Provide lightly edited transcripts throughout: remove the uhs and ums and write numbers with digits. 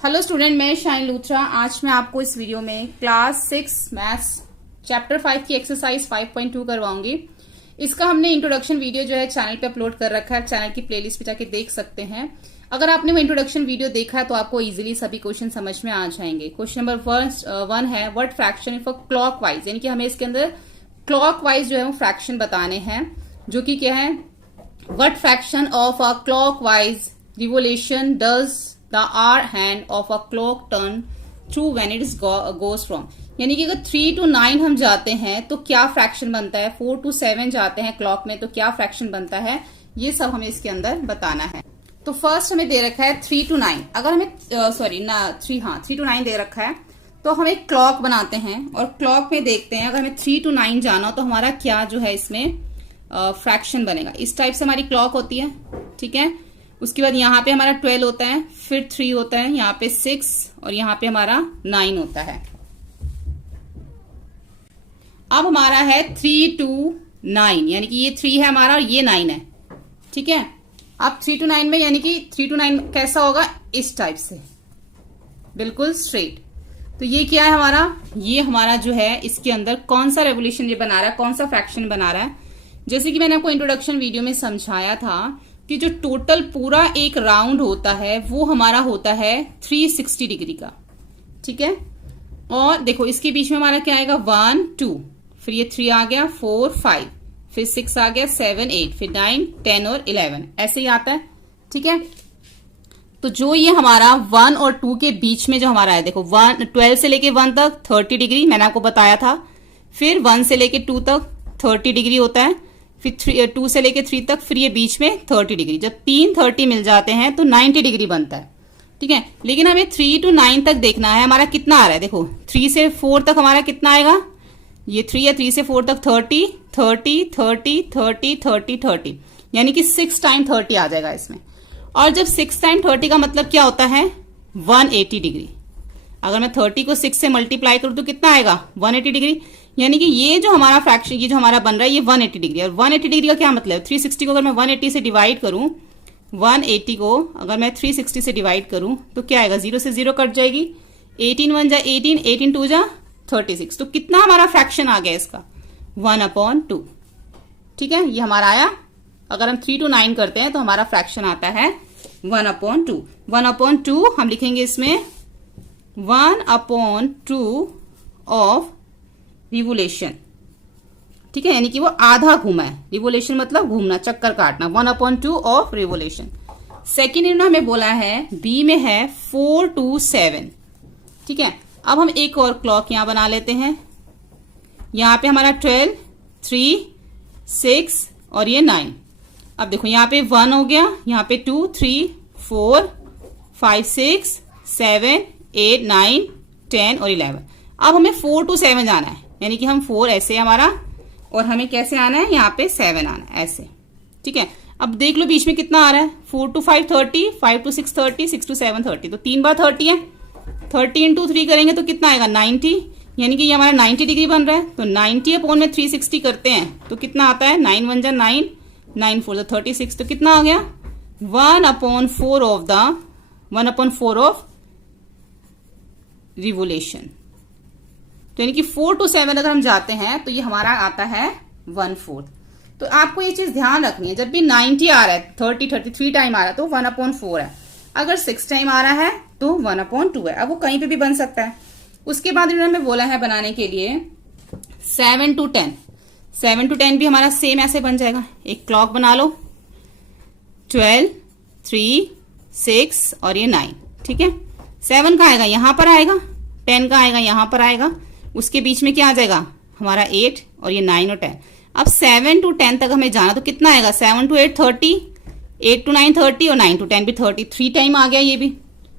Hello student, मैं shine Luthra. आज मैं आपको इस वीडियो में क्लास 6 मैथ्स चैप्टर 5 की एक्सरसाइज 5.2 करवाऊंगी। इसका हमने इंट्रोडक्शन वीडियो जो है चैनल पे अपलोड कर रखा है। चैनल की प्लेलिस्ट पे जाके देख सकते हैं। अगर आपने वो इंट्रोडक्शन वीडियो देखा है तो आपको इजीली सभी क्वेश्चन समझ में आ जाएंगे। क्वेश्चन नंबर 1 है what fraction if clock wise, यानी कि हमें इसके अंदर क्लॉक वाइज जो है वो फ्रैक्शन बताने हैं, जो कि क्या है, what fraction of a clock wise revolution does the hour hand of a clock turn true when it is goes wrong। यानी कि अगर 3 to 9 हम जाते हैं तो क्या फ्रैक्शन बनता है, 4 to 7 जाते हैं क्लॉक में तो क्या फ्रैक्शन बनता है, ये सब हमें इसके अंदर बताना है। तो फर्स्ट हमें दे रखा है 3 to 9। अगर हमें 3 to 9 दे रखा है तो हम एक क्लॉक बनाते हैं और क्लॉक में देखते हैं अगर हमें 3 to 9 जाना हो तो हमारा क्या जो है इसमें फ्रैक्शन बनेगा। इस टाइप से हमारी क्लॉक होती है, ठीक है। उसके बाद यहाँ पे हमारा 12 होता है, फिर 3 होता है, यहाँ पे 6 और यहाँ पे हमारा 9 होता है। अब हमारा है 3 to 9, यानी कि ये 3 है हमारा और ये 9 है, ठीक है। अब 3 to 9 में यानी कि 3 to 9 कैसा होगा, इस टाइप से बिल्कुल स्ट्रेट। तो ये क्या है हमारा, ये हमारा जो है इसके अंदर कौन सा रेवोल्यूशन ये बना रहा है, कौन सा फ्रैक्शन बना रहा है। जैसे कि मैंने आपको इंट्रोडक्शन वीडियो में समझाया था कि जो टोटल पूरा एक राउंड होता है वो हमारा होता है 360 डिग्री का, ठीक है। और देखो इसके बीच में हमारा क्या आएगा, 1 2, फिर ये 3 आ गया, 4 5, फिर 6 आ गया, 7 8, फिर 9 10 और 11, ऐसे ही आता है, ठीक है। तो जो ये हमारा 1 और 2 के बीच में जो हमारा है, देखो 12 से लेके 1 तक 30 डिग्री मैंने आपको बताया था, फिर 1 से लेके 2 तक 30 डिग्री होता है, फिर 2 से लेके 3 तक, फिर ये बीच में 30 डिग्री। जब तीन 30 मिल जाते हैं तो 90 डिग्री बनता है, ठीक है। लेकिन हमें 3 to 9 तक देखना है हमारा कितना आ रहा है। देखो 3 से 4 तक हमारा कितना आएगा, ये 3 है, 3 से 4 तक 30 30 30 30 30 30, यानी कि 6 टाइम 30 आ जाएगा इसमें। और जब 6 टाइम 30 का मतलब क्या होता है, 180 डिग्री। अगर मैं 30 को 6 से मल्टीप्लाई करूं तो कितना आएगा, 180 डिग्री। यानी कि ये जो हमारा फ्रैक्शन, ये जो हमारा बन रहा है ये 180 डिग्री। और 180 डिग्री का क्या मतलब है, 360 को अगर मैं 180 से डिवाइड करूं, 180 को अगर मैं 360 से डिवाइड करूं तो क्या आएगा, 0 से 0 कट जाएगी, 18 1 जा 18, 18 2 जा 36। तो कितना हमारा फ्रैक्शन आ गया इसका, 1/2, ठीक है। ये हमारा आया। अगर हम 3 to 9 करते हैं तो हमारा फ्रैक्शन आता है 1/2। 1/2 हम लिखेंगे इसमें 1/2 ऑफ रिवोल्यूशन, ठीक है, यानी कि वो आधा घूमा है। रिवोल्यूशन मतलब घूमना, चक्कर काटना, 1/2 ऑफ रिवोल्यूशन। सेकेंड इन्होंने हमें बोला है, बी में है 4 to 7, ठीक है। अब हम एक और क्लॉक यहां बना लेते हैं। यहां पे हमारा 12 3 6 और ये 9। अब देखो यहाँ पे 1 हो गया, यहाँ पे 2 3 4 5 6 7 8 9 10 और 11। अब हमें 4 to 7 जाना है, यानी कि हम 4 ऐसे हमारा, और हमें कैसे आना है, यहाँ पे 7 आना है ऐसे, ठीक है। अब देख लो बीच में कितना आ रहा है, 4 to 5 30, 5 to 6 30, 6 to 7 30, तो 3 बार 30 है। 30 into 3 करेंगे तो कितना आएगा, 90, यानी कि ये हमारा 90 डिग्री बन रहा है। तो 90 अपॉन में 360 करते हैं तो कितना आता है, 9 1 जा 9, 9 4 जा 36, तो कितना आ गया, 1/4 ऑफ रिवोल्यूशन। तो यानी कि 4 to 7 अगर हम जाते हैं तो ये हमारा आता है 1/4। तो आपको ये चीज ध्यान रखनी है, जब भी 90 आ रहा है, 30 33 टाइम आ रहा है तो 1/4 है। अगर 6 टाइम आ रहा है तो 1/2 है। अब वो कहीं पे भी बन सकता है। उसके बाद इन्होंने हमें बोला है बनाने के लिए 7 to 10। 7 to 10 भी हमारा सेम ऐसे बन जाएगा। एक क्लॉक बना लो, 12 3 6 और ये 9, ठीक है। 7 का आएगा यहाँ पर आएगा, 10 का आएगा यहाँ पर आएगा, उसके बीच में क्या आ जाएगा हमारा 8 और ये 9 और 10। अब 7 to 10 तक हमें जाना तो कितना आएगा, 7 to 8 30, 8 to 9 30 और 9 to 10 भी 30, 3 टाइम आ गया ये भी,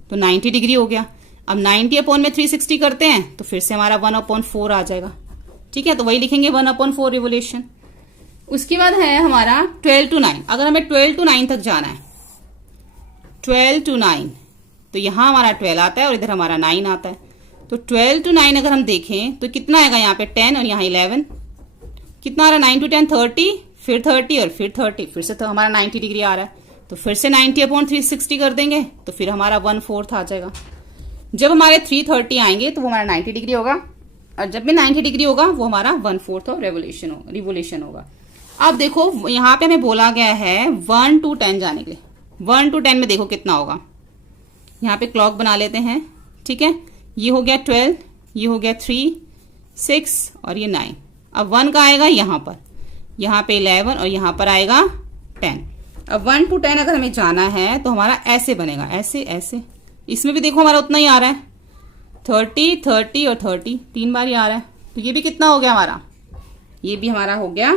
तो 90 डिग्री हो गया। अब 90 अपॉन में 360 करते हैं तो फिर से हमारा 1/4 आ जाएगा, ठीक है। तो वही लिखेंगे 1/4 रिवोल्यूशन। उसके बाद है हमारा 12 to 9। अगर हमें 12 to 9 तक जाना है, 12 to 9, तो यहां हमारा 12 आता है और इधर हमारा 9 आता है। तो 12 to 9 अगर हम देखें तो कितना आएगा, यहाँ पे 10 और यहाँ 11, कितना आ रहा है, 9 to 10 30, फिर 30 और फिर 30, फिर से तो हमारा 90 डिग्री आ रहा है। तो फिर से 90 अपॉन 360 कर देंगे तो फिर हमारा 1/4 आ जाएगा। जब हमारे 330 आएंगे तो वो हमारा 90 डिग्री होगा, और जब भी 90 डिग्री होगा वो हमारा 1/4 ऑफ रिवोल्यूशन होगा। अब देखो यहाँ पे हमें बोला गया है 1 to 10 जाने के लिए। 1 to 10 में देखो कितना होगा। यहाँ पे क्लॉक बना लेते हैं, ठीक है। ये हो गया 12, ये हो गया 3, 6 और ये 9। अब 1 का आएगा यहाँ पर, यहाँ पे 11 और यहाँ पर आएगा 10। अब 1 to 10 अगर हमें जाना है तो हमारा ऐसे बनेगा, ऐसे ऐसे। इसमें भी देखो हमारा उतना ही आ रहा है, 30, 30 और 30, 3 बार ही आ रहा है। तो ये भी कितना हो गया हमारा, ये भी हमारा हो गया।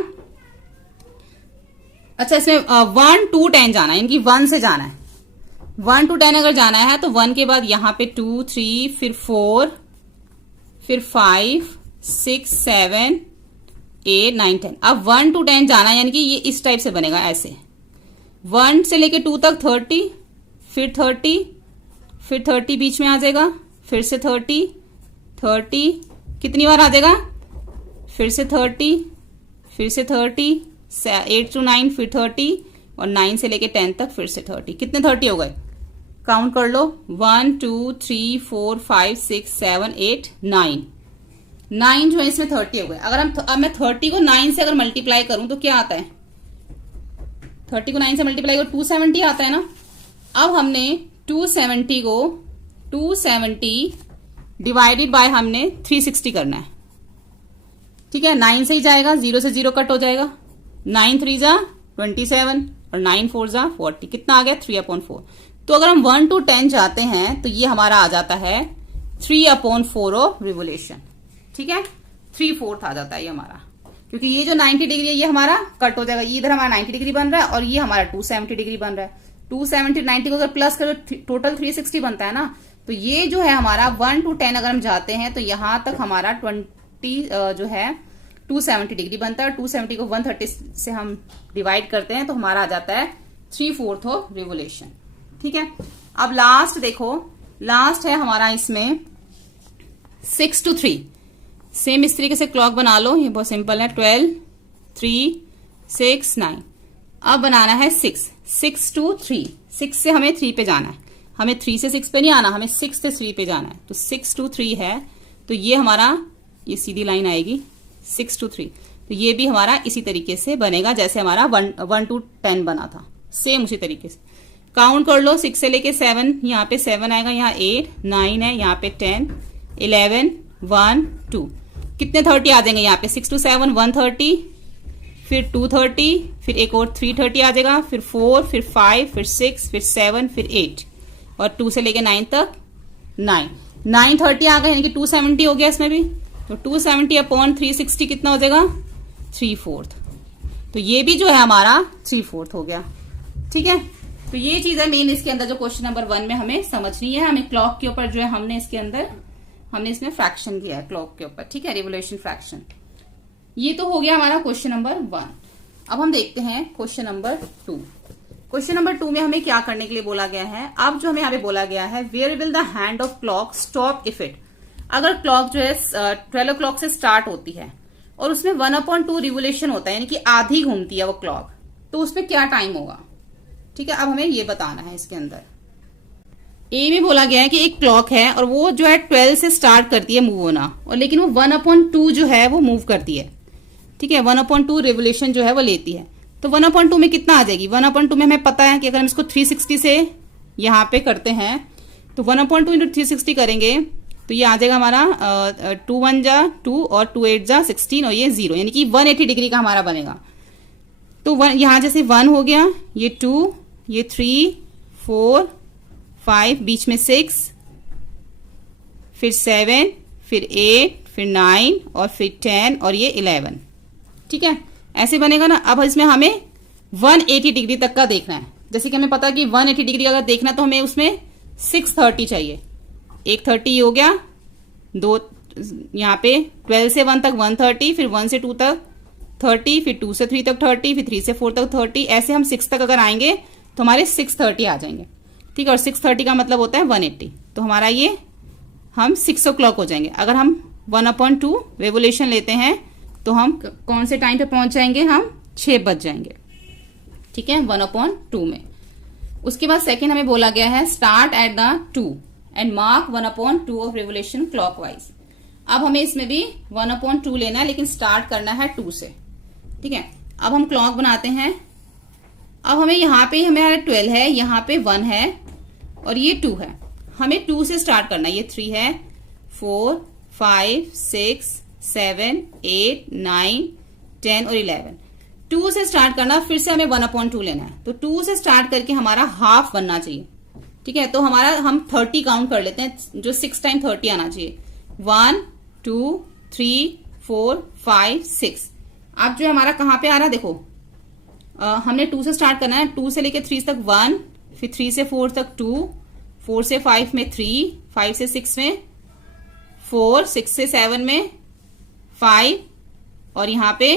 अच्छा, इसमें 1 to 10 जाना है, इनकी 1 से जाना है। 1 to 10 अगर जाना है तो 1 के बाद यहाँ पे 2, 3, फिर 4, फिर 5, 6, 7, 8, 9, 10। अब 1 to 10 जाना है, यानी कि ये इस टाइप से बनेगा, ऐसे 1 से लेके 2 तक 30, फिर 30, फिर 30 बीच में आ जाएगा, फिर से 30, 30 कितनी बार आ जाएगा, फिर से 30, फिर से 30, 8 to 9 फिर 30 और 9 से लेके 10 तक फिर से 30। कितने 30 हो गए, काउंट कर लो, 1 2 3 4 5 6 7 8 9। 9 जो है इसमें 30 हो गए। अगर अब मैं 30 को 9 से अगर मल्टीप्लाई करूं तो क्या आता है, 30 को 9 से मल्टीप्लाई करो 270 आता है ना। अब हमने 270 को 270 डिवाइडेड बाय हमने 360 करना है, ठीक है। 9 से ही जाएगा, 0 से 0 कट हो जाएगा, 9 3 जा 27 और 9 4 जा 40। कितना आ गया, 3/4। तो अगर हम 1 to 10 जाते हैं तो ये हमारा आ जाता है 3/4 ऑफ रिवोल्यूशन, ठीक है। 3/4 आ जाता है ये हमारा, क्योंकि ये जो 90 डिग्री है ये हमारा कट हो जाएगा। ये इधर हमारा 90 डिग्री बन रहा है और ये हमारा 270 डिग्री बन रहा है। 270 90 को अगर प्लस करो टोटल 360 बनता है ना। तो ये जो है हमारा 1 to 10 अगर हम जाते हैं तो यहां तक हमारा 20 जो है 270 डिग्री बनता है। 270 को 130 से हम डिवाइड करते हैं तो हमारा आ जाता है 3/4 ऑफ रिवोल्यूशन, ठीक है। अब लास्ट देखो, लास्ट है हमारा इसमें 6 to 3। सेम इस तरीके से क्लॉक बना लो, ये बहुत सिंपल है। 12, 3, 6, 9। अब बनाना है 6 to 3। 6 से हमें 3 पे जाना है, हमें 3 से 6 पे नहीं आना, हमें 6 से 3 पे जाना है। तो 6 to 3 है, तो ये हमारा ये सीधी लाइन आएगी 6 to 3। तो ये भी हमारा इसी तरीके से बनेगा जैसे हमारा 1 to 10 बना था, सेम उसी तरीके से। काउंट कर लो, 6 से लेके 7, यहाँ पे 7 आएगा, यहाँ 8, 9 है, यहाँ पे 10, 11, 1, 2। कितने 30 आ जाएंगे यहाँ पे, 6 to 7 130, फिर 230, फिर एक और 330 आ जाएगा, फिर 4, फिर 5, फिर 6, फिर 7, फिर 8 और 2 से लेके 9 तक 9। 930 आ गए, यानी कि 270 हो गया इसमें भी। तो 270/360 कितना हो जाएगा, 3/4। तो ये भी जो है हमारा 3/4 हो गया, ठीक है। तो ये चीज है मेन इसके अंदर जो क्वेश्चन नंबर 1 में हमें समझनी है। हमें क्लॉक के ऊपर जो है हमने इसके अंदर हमने इसमें फ्रैक्शन किया है क्लॉक के ऊपर, ठीक है, रिवोल्यूशन फ्रैक्शन। ये तो हो गया हमारा क्वेश्चन नंबर 1। अब हम देखते हैं क्वेश्चन नंबर 2। क्वेश्चन नंबर 2 में हमें क्या करने के लिए बोला गया है। अब जो हमें यहाँ पे बोला गया है, where will the hand of clock stop if it. अगर क्लॉक जो है 12 o'clock से स्टार्ट होती है और उसमें 1/2 रिवोल्यूशन होता है, यानी कि आधी घूमती है वो क्लॉक, तो उसमें क्या टाइम होगा, ठीक है। अब हमें ये बताना है इसके अंदर। ए में बोला गया है कि एक क्लॉक है और वो जो है 12 से स्टार्ट करती है मूव होना, और लेकिन वो 1/2 जो है वो मूव करती है, ठीक है। 1/2 रिवोल्यूशन जो है वो लेती है। तो 1/2 में कितना आ जाएगी, 1/2 में हमें पता है कि अगर हम इसको 360 से यहाँ पे करते हैं तो 1/2 इंटू 360 करेंगे तो ये आ जाएगा हमारा 2 1 जा 2 और 2 8 जा 16 और ये 0, यानी कि 180 डिग्री का हमारा बनेगा। तो यहाँ जैसे 1 हो गया, ये 2, ये 3, 4, 5, बीच में 6, फिर 7, फिर 8, फिर 9 और फिर 10 और ये 11, ठीक है। ऐसे बनेगा ना। अब इसमें हमें 180 डिग्री तक का देखना है। जैसे कि हमें पता है कि 180 डिग्री अगर देखना तो हमें उसमें 630 चाहिए। एक 30 हो गया, दो यहाँ पे 12 से 1 तक 130, फिर 1 से 2 तक 30, फिर 2 से 3 तक 30, फिर 3 से 4 तक 30। ऐसे हम 6 तक अगर आएंगे तो हमारे 630 आ जाएंगे, ठीक है। और 630 का मतलब होता है 180। तो हमारा ये हम 6 o'clock हो जाएंगे। अगर हम 1/2 रेवोल्यूशन लेते हैं तो हम कौन से टाइम पे पहुंच जाएंगे, हम 6 बज जाएंगे, ठीक है, 1/2 में। उसके बाद सेकेंड हमें बोला गया है start at the 2 and mark 1/2 of revolution clockwise. अब हमें इसमें भी 1/2 लेना है, लेकिन स्टार्ट करना है 2 से। ठीक है, अब हम क्लॉक बनाते हैं। अब हमें यहाँ पे हमारा 12 है, यहाँ पे 1 है और ये 2 है। हमें 2 से स्टार्ट करना है। ये 3 है, 4 5 6 7 8 9 10 और 11। 2 से स्टार्ट करना, फिर से हमें 1/2 लेना है। तो 2 से स्टार्ट करके हमारा हाफ बनना चाहिए। ठीक है, तो हमारा हम 30 काउंट कर लेते हैं, जो 6 टाइम 30 आना चाहिए। 1 2 3 4 5 6। अब जो हमारा कहाँ पे आ रहा है देखो, हमने 2 से स्टार्ट करना है। 2 से लेके 3 तक 1, फिर 3 से 4 तक 2, 4 से 5 में 3, 5 से 6 में 4, 6 से 7 में 5 और यहाँ पे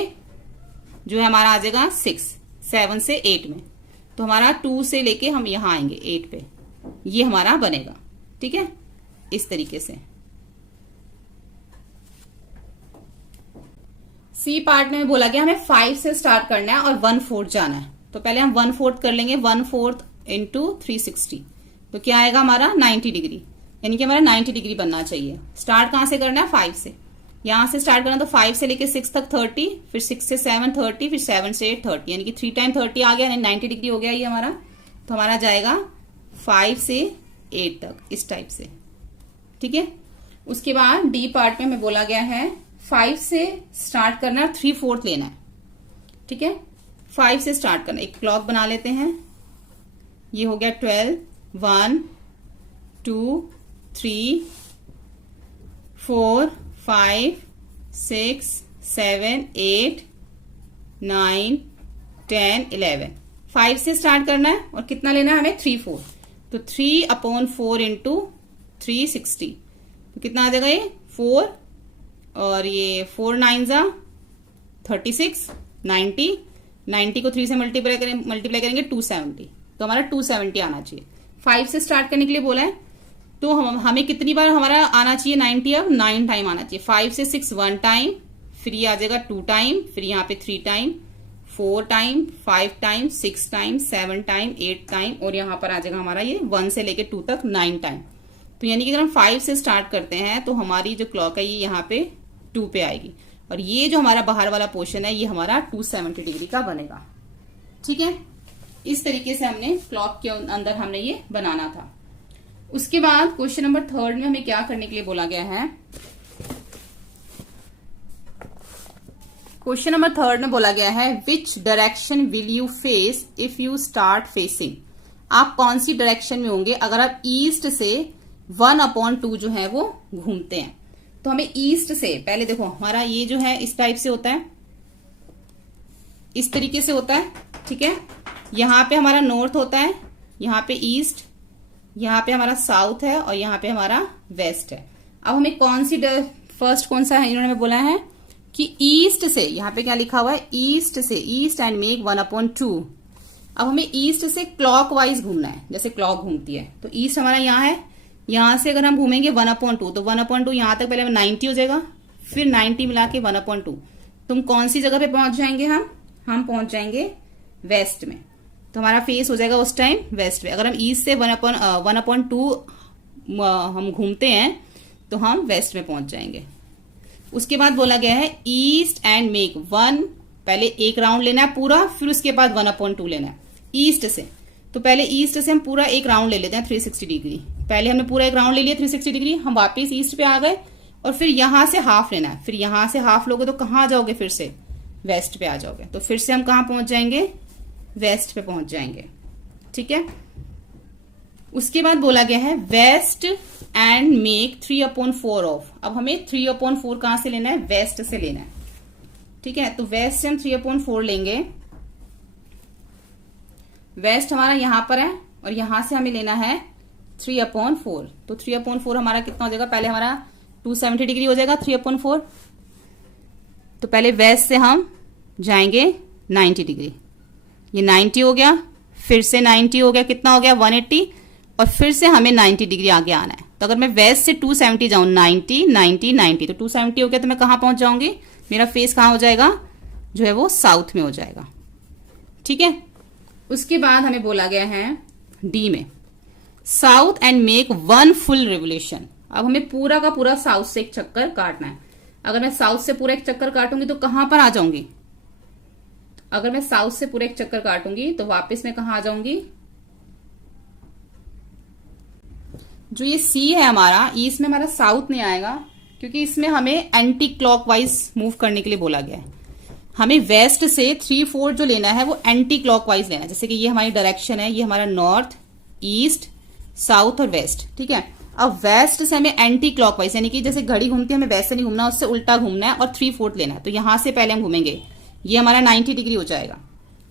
जो है हमारा आ जाएगा 6, 7 से 8 में। तो हमारा 2 से लेके हम यहां आएंगे 8 पे, ये हमारा बनेगा। ठीक है, इस तरीके से। सी पार्ट में बोला गया हमें 5 से स्टार्ट करना है और 1/4 जाना है। तो पहले हम 1/4 कर लेंगे। 1/4 इंटू 360, तो क्या आएगा हमारा 90 डिग्री, यानी कि हमारा 90 डिग्री बनना चाहिए। स्टार्ट कहां से करना है, 5 से। यहां से स्टार्ट करना, तो 5 से लेके 6 तक 30, फिर 6 से 7 30, फिर 7 से 8 30, यानी कि 3 टाइम 30 आ गया, यानी 90 डिग्री हो गया ये हमारा। तो हमारा जाएगा 5 से 8 तक, इस टाइप से। ठीक है, उसके बाद डी पार्ट में हमें बोला गया है 5 से स्टार्ट करना, 3/4 लेना है। ठीक है, 5 से स्टार्ट करना। एक क्लॉक बना लेते हैं। ये हो गया 12, 1 2 3 4 5 6 7 8 9 10 11। 5 से स्टार्ट करना है और कितना लेना है हमें, 3/4। तो 3/4 इंटू 360, तो कितना आ जाएगा ये 4 और ये 4 9 36, 90, 90 को 3 से मल्टीप्लाई करेंगे 270, तो हमारा 270 आना चाहिए। 5 से स्टार्ट करने के लिए बोला है, तो हमें कितनी बार हमारा आना चाहिए 90, अब 9 टाइम आना चाहिए। 5 से 6 1 टाइम, फिर ये आ जाएगा 2 टाइम, फिर यहाँ पे 3 time, 4 time, 5 time, 6 time, 7 time, 8 time और यहाँ पर आ जाएगा हमारा ये 1 से लेके 2 तक 9 टाइम। तो यानी कि अगर हम 5 से स्टार्ट करते हैं तो हमारी जो क्लॉक है ये यहाँ पे 2 पे आएगी और ये जो हमारा बाहर वाला पोर्शन है ये हमारा 270 डिग्री का बनेगा। ठीक है, इस तरीके से हमने क्लॉक के अंदर हमने ये बनाना था। उसके बाद क्वेश्चन नंबर 3 में हमें क्या करने के लिए बोला गया है। क्वेश्चन नंबर 3 में बोला गया है which direction will you face if you start facing. आप कौन सी डायरेक्शन में होंगे अगर आप ईस्ट से 1/2 जो है वो घूमते हैं। तो हमें ईस्ट से पहले देखो, हमारा ये जो है इस टाइप से होता है, इस तरीके से होता है। ठीक है, यहाँ पे हमारा नॉर्थ होता है, यहाँ पे ईस्ट, यहाँ पे हमारा साउथ है और यहाँ पे हमारा वेस्ट है। अब हमें कौन सी फर्स्ट कौन सा है, इन्होंने बोला है कि ईस्ट से, यहाँ पे क्या लिखा हुआ है, ईस्ट से, ईस्ट एंड मेक 1/2। अब हमें ईस्ट से क्लॉकवाइज घूमना है, जैसे क्लॉक घूमती है। तो ईस्ट हमारा यहाँ है, यहां से अगर हम घूमेंगे 1/2, तो 1/2 यहां तक पहले 90 हो जाएगा, फिर 90 मिला के 1/2। तुम कौन सी जगह पे पहुंच जाएंगे, हम पहुंच जाएंगे वेस्ट में। तो हमारा फेस हो जाएगा उस टाइम वेस्ट में। अगर हम ईस्ट से 1/2 हम घूमते हैं तो हम वेस्ट में पहुंच जाएंगे। उसके बाद बोला गया है ईस्ट एंड मेक 1, पहले एक राउंड लेना है पूरा, फिर उसके बाद 1/2 लेना है ईस्ट से। तो पहले ईस्ट से हम पूरा एक राउंड ले लेते हैं 360 डिग्री। पहले हमने पूरा एक राउंड ले लिया 360 डिग्री, हम वापस ईस्ट पे आ गए और फिर यहां से हाफ लेना है। फिर यहां से हाफ लोगे तो कहां आ जाओगे, फिर से वेस्ट पे आ जाओगे। तो फिर से हम कहां पहुंच जाएंगे, वेस्ट पे पहुंच जाएंगे। ठीक है, उसके बाद बोला गया है वेस्ट एंड मेक 3/4 ऑफ। अब हमें 3/4 कहां से लेना है, वेस्ट से लेना है। ठीक है, तो वेस्ट से हम 3/4 लेंगे। वेस्ट हमारा यहां पर है और यहां से हमें लेना है 3/4। तो 3/4 हमारा कितना हो जाएगा, पहले हमारा 270 डिग्री हो जाएगा 3/4। तो पहले वेस्ट से हम जाएंगे 90 डिग्री, ये 90 हो गया, फिर से 90 हो गया, कितना हो गया 180, और फिर से हमें 90 डिग्री आगे आना है। तो अगर मैं वेस्ट से 270 जाऊं, 90 90 90, तो 270 हो गया, तो मैं कहां पहुंच जाऊंगी, मेरा फेस कहां हो जाएगा, जो है वो साउथ में हो जाएगा। ठीक है, उसके बाद हमें बोला गया है डी में south and make one full revolution. अब हमें पूरा का पूरा साउथ से एक चक्कर काटना है। अगर मैं साउथ से पूरा एक चक्कर काटूंगी तो कहां पर आ जाऊंगी? अगर मैं साउथ से पूरा एक चक्कर काटूंगी तो वापस मैं कहां आ जाऊंगी? जो ये सी है हमारा, ईस्ट में हमारा साउथ नहीं आएगा क्योंकि इसमें हमें एंटी क्लॉकवाइज मूव करने के लिए बोला गया है। हमें वेस्ट से 3/4 जो लेना है वो एंटी क्लॉकवाइज लेना है। जैसे कि ये हमारी डायरेक्शन है, ये हमारा नॉर्थ, ईस्ट, साउथ और वेस्ट, ठीक है। अब वेस्ट से हमें एंटी क्लॉकवाइज यानी कि जैसे घड़ी घूमती है हमें वैसे नहीं घूमना, उससे उल्टा घूमना है और 3/4 लेना है। तो यहां से पहले हम घूमेंगे, ये हमारा 90 डिग्री हो जाएगा,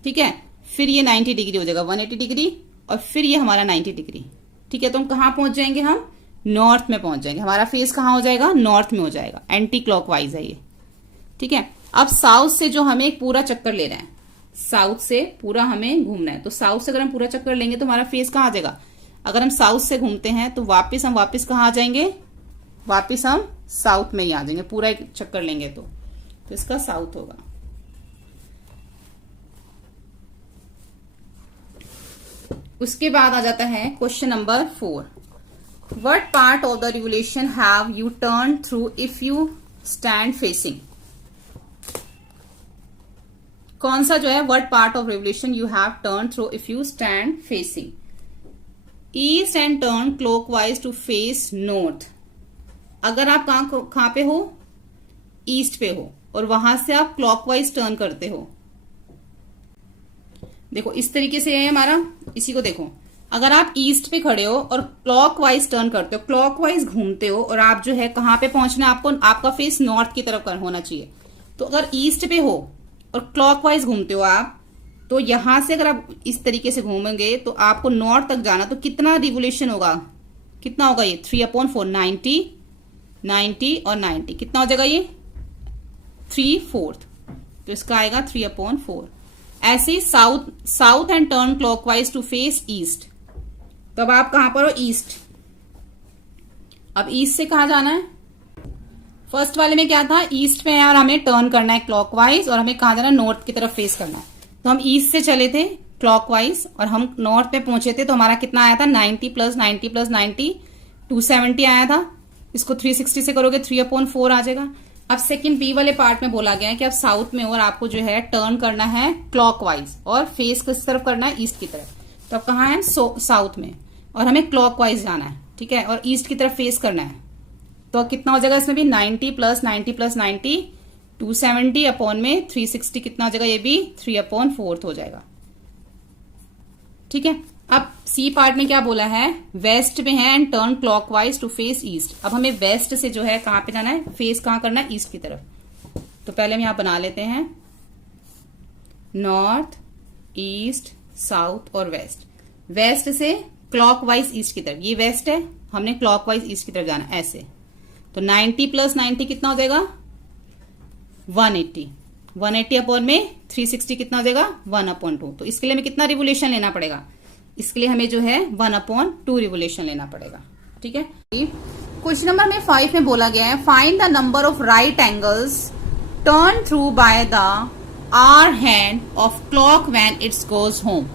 ठीक है। फिर ये 90 डिग्री हो जाएगा, 180 डिग्री, और फिर ये हमारा 90 डिग्री, ठीक है। तो हम कहां पहुंच जाएंगे? हम नॉर्थ में पहुंच जाएंगे। हमारा फेस कहां हो जाएगा? नॉर्थ में हो जाएगा। एंटी क्लॉकवाइज है ये, ठीक है। अब साउथ से जो हमें एक पूरा चक्कर लेना है, साउथ से पूरा हमें घूमना है, तो साउथ से अगर हम पूरा चक्कर लेंगे तो हमारा फेस कहां आ जाएगा? अगर हम साउथ से घूमते हैं तो हम वापस कहां आ जाएंगे? वापस हम साउथ में ही आ जाएंगे। पूरा एक चक्कर लेंगे तो इसका साउथ होगा। उसके बाद आ जाता है question number 4। What part of the revolution have you turn through if you stand facing? कौन सा जो है what part of revolution you have turn through if you stand facing? East and turn clockwise to face north. अगर आप कहां पे हो? East पे हो, और वहां से आप क्लॉकवाइज टर्न करते हो। देखो इस तरीके से है हमारा, इसी को देखो। अगर आप ईस्ट पे खड़े हो और क्लॉकवाइज टर्न करते हो, क्लॉकवाइज घूमते हो, और आप जो है कहां पे पहुंचना है आपको? आपका फेस नॉर्थ की तरफ होना चाहिए। तो अगर ईस्ट पे हो और क्लॉकवाइज घूमते हो आप, तो यहां से अगर आप इस तरीके से घूमेंगे तो आपको नॉर्थ तक जाना। तो कितना रिवोल्यूशन होगा? कितना होगा ये? 3/4, 90 और 90, कितना हो जाएगा ये? 3/4। तो इसका आएगा 3/4। ऐसे ही south and turn clockwise to face east. तो अब आप कहां पर हो? ईस्ट। अब ईस्ट से कहां जाना है? फर्स्ट वाले में क्या था? ईस्ट में है और हमें टर्न करना है क्लॉकवाइज, और हमें कहां जाना है? नॉर्थ की तरफ फेस करना है। तो हम ईस्ट से चले थे क्लॉकवाइज और हम नॉर्थ पे पहुंचे थे, तो हमारा कितना आया था? 90 + 90 + 90, 270 आया था। इसको 360 से करोगे 3/4 आ जाएगा। अब सेकंड बी वाले पार्ट में बोला गया है कि आप साउथ में हो और आपको जो है टर्न करना है क्लॉकवाइज, और फेस किस तरफ करना है? ईस्ट की तरफ। तो अब कहाँ है? साउथ में, और हमें क्लॉकवाइज जाना है, ठीक है, और ईस्ट की तरफ फेस करना है। तो कितना हो जाएगा इसमें भी? 90 + 90 + 90, 270 अपॉन में 360, कितना हो जाएगा? ये भी 3/4 हो जाएगा, ठीक है। अब सी पार्ट में क्या बोला है? वेस्ट में है and turn clockwise to face east. अब हमें वेस्ट से जो है कहां पे जाना है? फेस कहां करना है? ईस्ट की तरफ। तो पहले हम यहां बना लेते हैं नॉर्थ, ईस्ट, साउथ और वेस्ट। वेस्ट से क्लॉकवाइज ईस्ट की तरफ, ये वेस्ट है, हमने क्लॉकवाइज ईस्ट की तरफ जाना है, ऐसे। तो 90 + 90 कितना हो जाएगा? 180। 180 अपॉन में 360 कितना हो जाएगा? 1/2। तो इसके लिए हमें कितना रिवोल्यूशन लेना पड़ेगा? इसके लिए हमें जो है 1/2 रिवोल्यूशन लेना पड़ेगा, ठीक है। क्वेश्चन नंबर 5 में बोला गया है find the number of right angles turn through by the hour hand of clock when its goes home.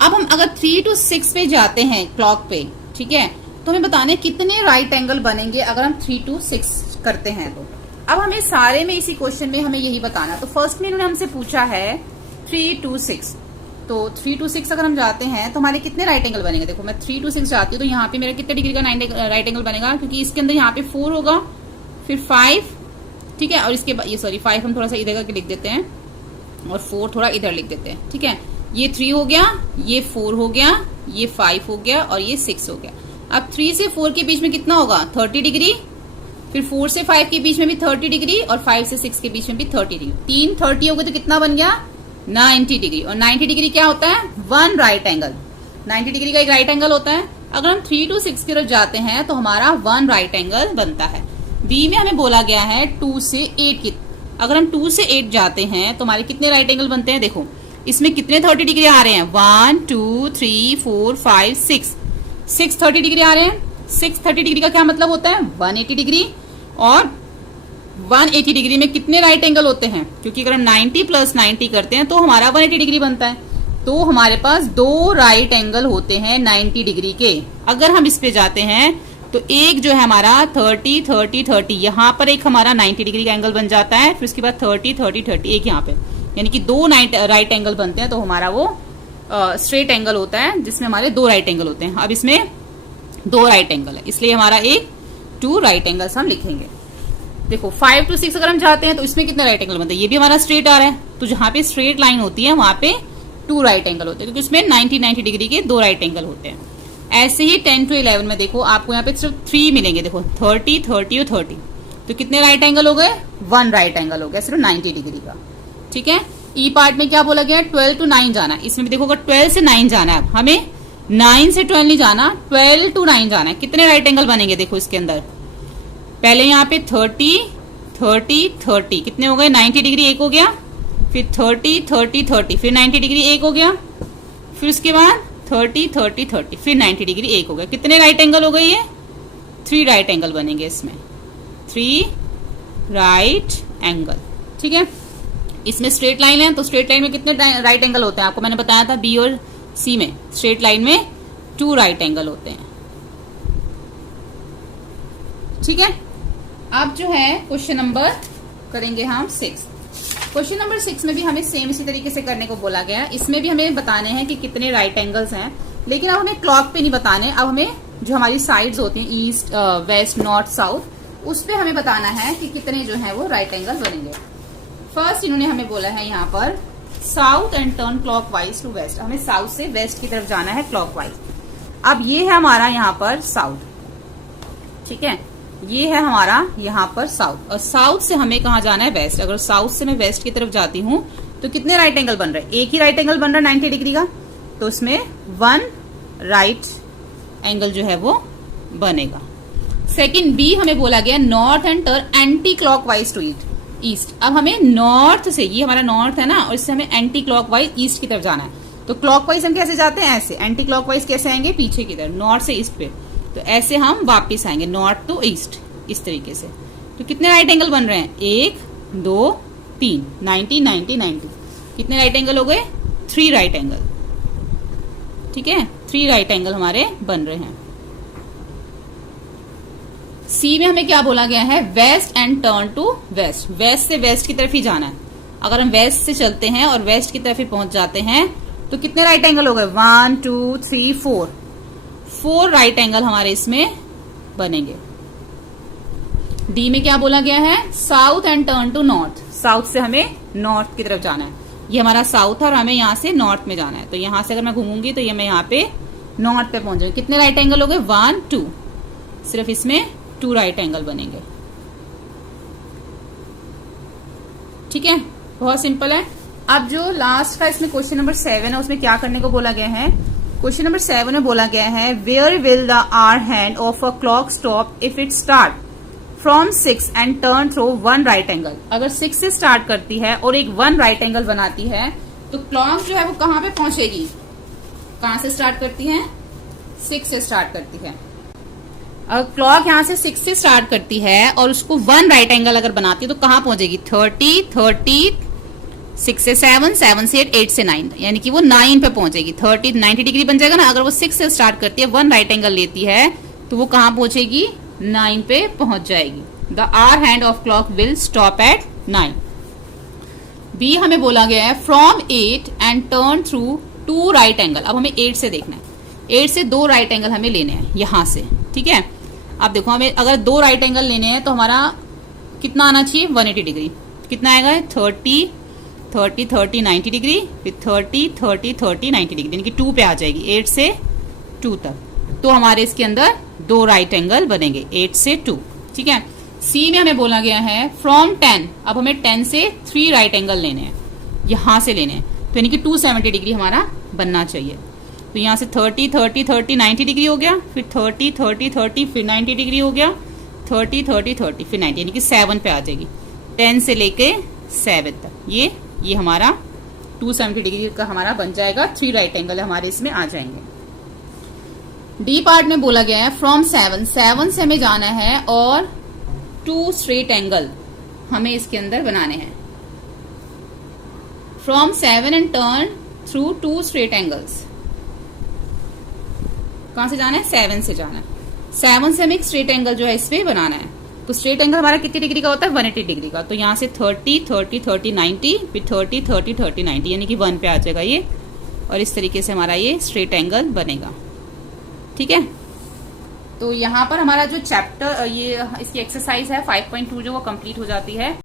अब हम अगर 3 to 6 पे जाते हैं क्लॉक पे, ठीक है, तो हमें बताने कितने राइट एंगल बनेंगे अगर हम 3 to 6 करते हैं। तो अब हमें सारे में इसी क्वेश्चन में हमें यही बताना। तो फर्स्ट में इन्होंने हमसे पूछा है 3 to 6, तो 3 to 6 अगर हम जाते हैं तो हमारे कितने राइट एंगल बनेंगे? देखो मैं 3 to 6 जाती हूँ तो यहाँ पे मेरा कितने डिग्री का राइट एंगल बनेगा? क्योंकि इसके अंदर यहाँ पे 4 होगा, फिर 5, ठीक है, और इसके बाद ये 5 हम थोड़ा सा इधर करके लिख देते हैं और 4 थोड़ा इधर लिख देते हैं, ठीक है। ये 3 हो गया, ये 4 हो गया, ये 5 हो गया और ये 6 हो गया। अब 3 से 4 के बीच में कितना होगा? 30 डिग्री, फिर 4 से 5 के बीच में भी 30 डिग्री और 5 से 6 के बीच में भी 30 डिग्री। 3 30 हो गए तो कितना बन गया? 90 डिग्री। और 90 डिग्री क्या होता है? 1 राइट एंगल। 90 डिग्री का एक राइट एंगल होता है। अगर हम 3 to 6 की तरफ जाते हैं तो हमारा 1 राइट एंगल बनता है। बी में हमें बोला गया है 2 से 8 की। अगर हम 2 से 8 जाते हैं तो हमारे कितने राइट एंगल बनते हैं? देखो इसमें कितने 30 डिग्री आ रहे हैं? 1 2 3 4 5 6 30 डिग्री आ रहे हैं। 6 30 डिग्री का क्या मतलब होता है? 180 डिग्री। और 180 डिग्री में कितने राइट एंगल होते हैं? क्योंकि अगर हम 90 + 90 करते हैं तो हमारा 180 डिग्री बनता है। तो हमारे पास दो राइट एंगल होते हैं 90 डिग्री के। अगर हम इस पे जाते हैं तो एक जो है हमारा 30 30 30, यहाँ पर एक हमारा 90 डिग्री का एंगल बन जाता है, फिर उसके बाद 30 30 30 एक यहाँ पे, यानी कि दो राइट एंगल बनते हैं, तो हमारा वो स्ट्रेट एंगल होता है जिसमें हमारे दो राइट एंगल होते हैं। अब इसमें दो राइट एंगल है, इसलिए हमारा एक 2 राइट एंगल्स हम लिखेंगे। देखो 5 to 6 अगर हम जाते हैं तो इसमें कितना राइट एंगल बनता है, ये भी हमारा स्ट्रेट आ रहा है, तो जहां पे स्ट्रेट लाइन होती है वहां पे 2 राइट एंगल होते हैं, क्योंकि इसमें 90 डिग्री के दो राइट एंगल होते हैं। ऐसे ही 10 to 11 में देखो आपको यहाँ पे सिर्फ 3 मिलेंगे, देखो 30 30 और 30, तो कितने राइट एंगल हो गए, 1 राइट एंगल हो गया सिर्फ 90 डिग्री का। ठीक है, ई पार्ट में क्या बोला गया है, 12 to 9 जाना है। इसमें भी देखो अगर 12 से 9 जाना है, हमें 9 से 12 नहीं जाना, 12 to 9 जाना है। कितने राइट एंगल बनेंगे देखो इसके अंदर, पहले यहाँ पे 30 30 30, कितने हो गए, 90 डिग्री एक हो गया, फिर 30 30 30, फिर 90 डिग्री एक हो गया, फिर उसके बाद 30 30 30, फिर 90 डिग्री एक हो गया। कितने राइट एंगल हो गए, ये 3 राइट एंगल बनेंगे इसमें, 3 राइट एंगल। ठीक है, इसमें स्ट्रेट लाइन है, तो स्ट्रेट लाइन में कितने राइट एंगल होते हैं, आपको मैंने बताया था बी और सी में स्ट्रेट लाइन में 2 राइट एंगल होते हैं। ठीक है, अब जो है क्वेश्चन नंबर करेंगे हम 6। क्वेश्चन नंबर 6 में भी हमें सेम इसी तरीके से करने को बोला गया है। इसमें भी हमें बताने हैं कि कितने राइट एंगल्स हैं, लेकिन अब हमें क्लॉक पे नहीं बताने, अब हमें जो हमारी साइड्स होती हैं ईस्ट वेस्ट नॉर्थ साउथ, उस पे हमें बताना है कि कितने जो है वो राइट एंगल बनेंगे। फर्स्ट इन्होंने हमें बोला है यहाँ पर south and turn clockwise to west, हमें साउथ से वेस्ट की तरफ जाना है क्लॉकवाइज। अब ये है हमारा यहाँ पर साउथ, ठीक है, ये है हमारा यहाँ पर साउथ, और साउथ से हमें कहाँ जाना है, वेस्ट। अगर साउथ से मैं वेस्ट की तरफ जाती हूँ तो कितने राइट एंगल बन रहे हैं, एक ही राइट एंगल बन रहा है 90 डिग्री का, तो इसमें 1 राइट एंगल जो है वो बनेगा। सेकंड बी हमें बोला गया north and turn anti clockwise to east. अब हमें नॉर्थ से, ये हमारा नॉर्थ है ना, और इससे हमें एंटी क्लॉकवाइज ईस्ट की तरफ जाना है। तो क्लॉकवाइज हम कैसे जाते हैं, ऐसे। एंटी क्लॉकवाइज कैसे आएंगे, पीछे की तरफ, नॉर्थ से ईस्ट पे, तो ऐसे हम वापस आएंगे नॉर्थ टू ईस्ट, इस तरीके से। तो कितने राइट एंगल बन रहे हैं, 1 2 3, 90 90 90, कितने राइट एंगल हो गए, 3 राइट एंगल। ठीक है, 3 राइट एंगल हमारे बन रहे हैं। सी में हमें क्या बोला गया है, west and turn to west, west से वेस्ट की तरफ ही जाना है। अगर हम वेस्ट से चलते हैं और वेस्ट की तरफ ही पहुंच जाते हैं तो कितने राइट एंगल हो गए, 1 2 3 4 राइट एंगल हमारे इसमें बनेंगे। डी में क्या बोला गया है, south and turn to north, south से हमें नॉर्थ की तरफ जाना है। ये हमारा साउथ है और हमें यहाँ से नॉर्थ में जाना है, तो यहाँ से अगर मैं घूमूंगी तो ये मैं यहाँ पे नॉर्थ पे पहुंच जाऊंगी। कितने राइट एंगल हो गए, 1 2, सिर्फ इसमें 2 राइट एंगल बनेंगे। ठीक है, बहुत सिंपल है। अब जो लास्ट का इसमें क्वेश्चन नंबर 7 है, उसमें क्या करने को बोला गया है, क्वेश्चन नंबर 7 में बोला गया है where will the hour hand of a clock stop if it start from 6 and turn through 1 right angle. अगर 6 से स्टार्ट करती है और एक 1 राइट एंगल बनाती है तो क्लॉक जो है वो कहां पे पहुंचेगी, कहां से स्टार्ट करती है, 6 से स्टार्ट करती है। अगर क्लॉक यहां से 6 से स्टार्ट करती है और उसको 1 राइट एंगल अगर बनाती है तो कहां पहुंचेगी, 30 30, 6 से 7, 7 से 8, 8 से 9, यानी कि वो 9 पे पहुंचेगी। 30 90 डिग्री बन जाएगा ना। अगर वो 6 से स्टार्ट करती है, 1 राइट एंगल लेती है, तो वो कहां पहुंचेगी, 9 पे पहुंच जाएगी। The hour hand of clock will stop at 9। B हमें बोला गया है from 8 and turn through 2 right angle. अब हमें 8 से देखना है, 8 से 2 राइट एंगल हमें लेने हैं यहां से। ठीक है, अब देखो हमें अगर 2 राइट एंगल लेने हैं तो हमारा कितना आना चाहिए, 180 डिग्री। कितना आएगा, 30 30 30 90 डिग्री, फिर 30 30 30 90 डिग्री, यानी कि 2 पे आ जाएगी, 8 से 2 तक। तो हमारे इसके अंदर 2 राइट एंगल बनेंगे, 8 से 2। ठीक है, सी में हमें बोला गया है फ्रॉम 10, अब हमें 10 से 3 राइट एंगल लेने हैं, यहां से लेने हैं, तो यानी कि 270 डिग्री हमारा बनना चाहिए। तो यहाँ से 30 30 30 90 डिग्री हो गया, फिर 30 30 30, फिर 90 डिग्री हो गया, 30 30 30, फिर 90, यानी कि 7 पे आ जाएगी। 10 से लेके 7 तक ये हमारा 270 डिग्री का हमारा बन जाएगा। 3 राइट एंगल हमारे इसमें आ जाएंगे। डी पार्ट में बोला गया है फ्रॉम 7 से हमें जाना है और 2 स्ट्रेट एंगल हमें इसके अंदर बनाने हैं। From 7 and turn through 2 straight angles. कहां से जाना है? 7 से जाना है। 7 से हमें एक स्ट्रेट एंगल जो है इस पे बनाना है। तो स्ट्रेट एंगल हमारा कितनी डिग्री का होता है? 180 डिग्री का। तो यहाँ से 30 30 30 90 फिर 30 30 30 90 यानी कि 1 पे आ जाएगा ये, और इस तरीके से हमारा ये स्ट्रेट एंगल बनेगा। ठीक है, तो यहाँ पर हमारा जो चैप्टर ये इसकी एक्सरसाइज है 5.2 जो वो कंप्लीट हो जाती है।